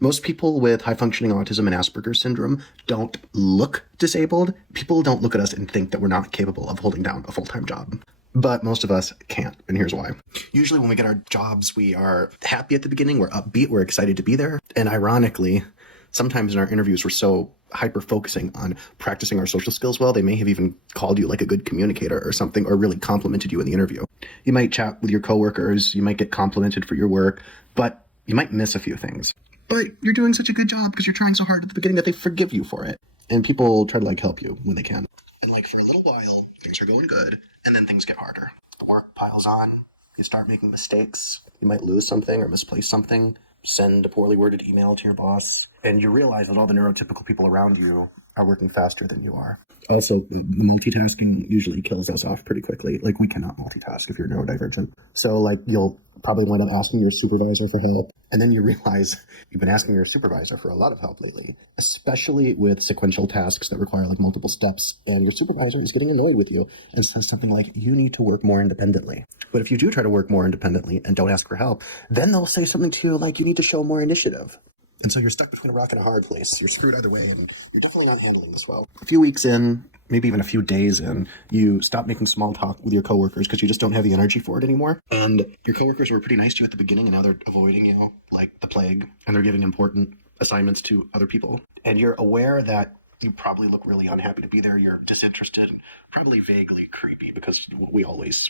Most people with high-functioning autism and Asperger syndrome don't look disabled. People don't look at us and think that we're not capable of holding down a full-time job. But most of us can't, and here's why. Usually when we get our jobs, we are happy at the beginning, we're upbeat, we're excited to be there. And ironically, sometimes in our interviews, we're so hyper-focusing on practicing our social skills well, they may have even called you like a good communicator or something, or really complimented you in the interview. You might chat with your coworkers, you might get complimented for your work, but you might miss a few things. But you're doing such a good job because you're trying so hard at the beginning that they forgive you for it. And people try to help you when they can. And for a little while, things are going good, and then things get harder. The work piles on, you start making mistakes, you might lose something or misplace something, send a poorly worded email to your boss, and you realize that all the neurotypical people around you are working faster than you are. Also, multitasking usually kills us off pretty quickly. We cannot multitask if you're neurodivergent. So, you'll probably wind up asking your supervisor for help, and then you realize you've been asking your supervisor for a lot of help lately, especially with sequential tasks that require multiple steps, and your supervisor is getting annoyed with you and says something like, you need to work more independently. But if you do try to work more independently and don't ask for help, then they'll say something to you like, you need to show more initiative. And so you're stuck between a rock and a hard place. You're screwed either way, and you're definitely not handling this well. A few weeks in, maybe even a few days in, you stop making small talk with your coworkers because you just don't have the energy for it anymore. And your coworkers were pretty nice to you at the beginning, and now they're avoiding you like the plague, and they're giving important assignments to other people. And you're aware that you probably look really unhappy to be there. You're disinterested, probably vaguely creepy, because we always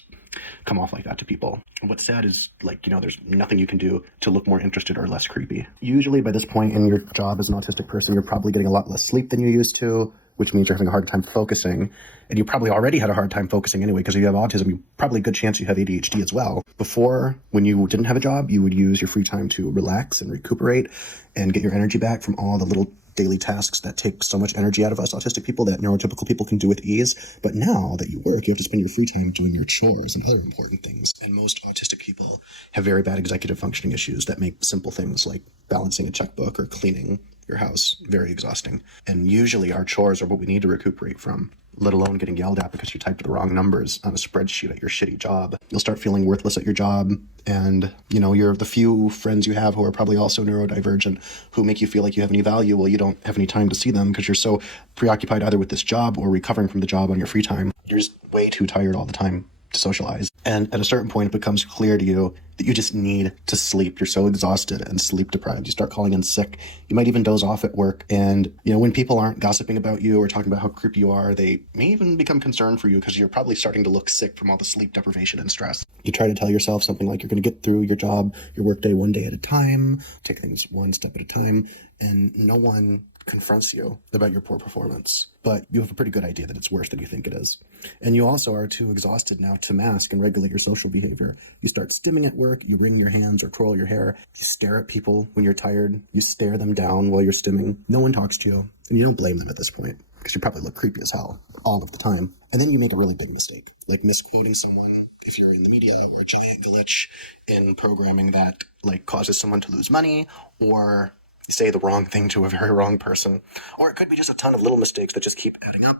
come off like that to people. What's sad is, there's nothing you can do to look more interested or less creepy. Usually by this point in your job as an autistic person, you're probably getting a lot less sleep than you used to, which means you're having a hard time focusing. And you probably already had a hard time focusing anyway, because if you have autism, probably a good chance you have ADHD as well. Before, when you didn't have a job, you would use your free time to relax and recuperate and get your energy back from all the little daily tasks that take so much energy out of us autistic people that neurotypical people can do with ease. But now that you work, you have to spend your free time doing your chores and other important things. And most autistic people have very bad executive functioning issues that make simple things like balancing a checkbook or cleaning your house very exhausting. And usually our chores are what we need to recuperate from, let alone getting yelled at because you typed the wrong numbers on a spreadsheet at your shitty job. You'll start feeling worthless at your job, and you're the few friends you have who are probably also neurodivergent who make you feel like you have any value. Well, you don't have any time to see them because you're so preoccupied either with this job or recovering from the job on your free time. You're just way too tired all the time to socialize. And at a certain point, it becomes clear to you that you just need to sleep. You're so exhausted and sleep deprived. You start calling in sick. You might even doze off at work. And, when people aren't gossiping about you or talking about how creepy you are, they may even become concerned for you because you're probably starting to look sick from all the sleep deprivation and stress. You try to tell yourself something like you're going to get through your job, your workday one day at a time, take things one step at a time, and no one confronts you about your poor performance, but you have a pretty good idea that it's worse than you think it is. And you also are too exhausted now to mask and regulate your social behavior. You start stimming at work, you wring your hands or twirl your hair, you stare at people when you're tired, you stare them down while you're stimming. No one talks to you, and you don't blame them at this point, because you probably look creepy as hell all of the time. And then you make a really big mistake, like misquoting someone if you're in the media, or a giant glitch in programming that causes someone to lose money, or you say the wrong thing to a very wrong person, or it could be just a ton of little mistakes that just keep adding up.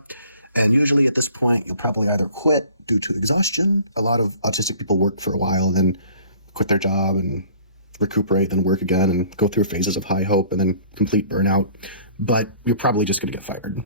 And usually at this point, you'll probably either quit due to exhaustion. A lot of autistic people work for a while, then quit their job and recuperate, then work again and go through phases of high hope and then complete burnout. But you're probably just going to get fired.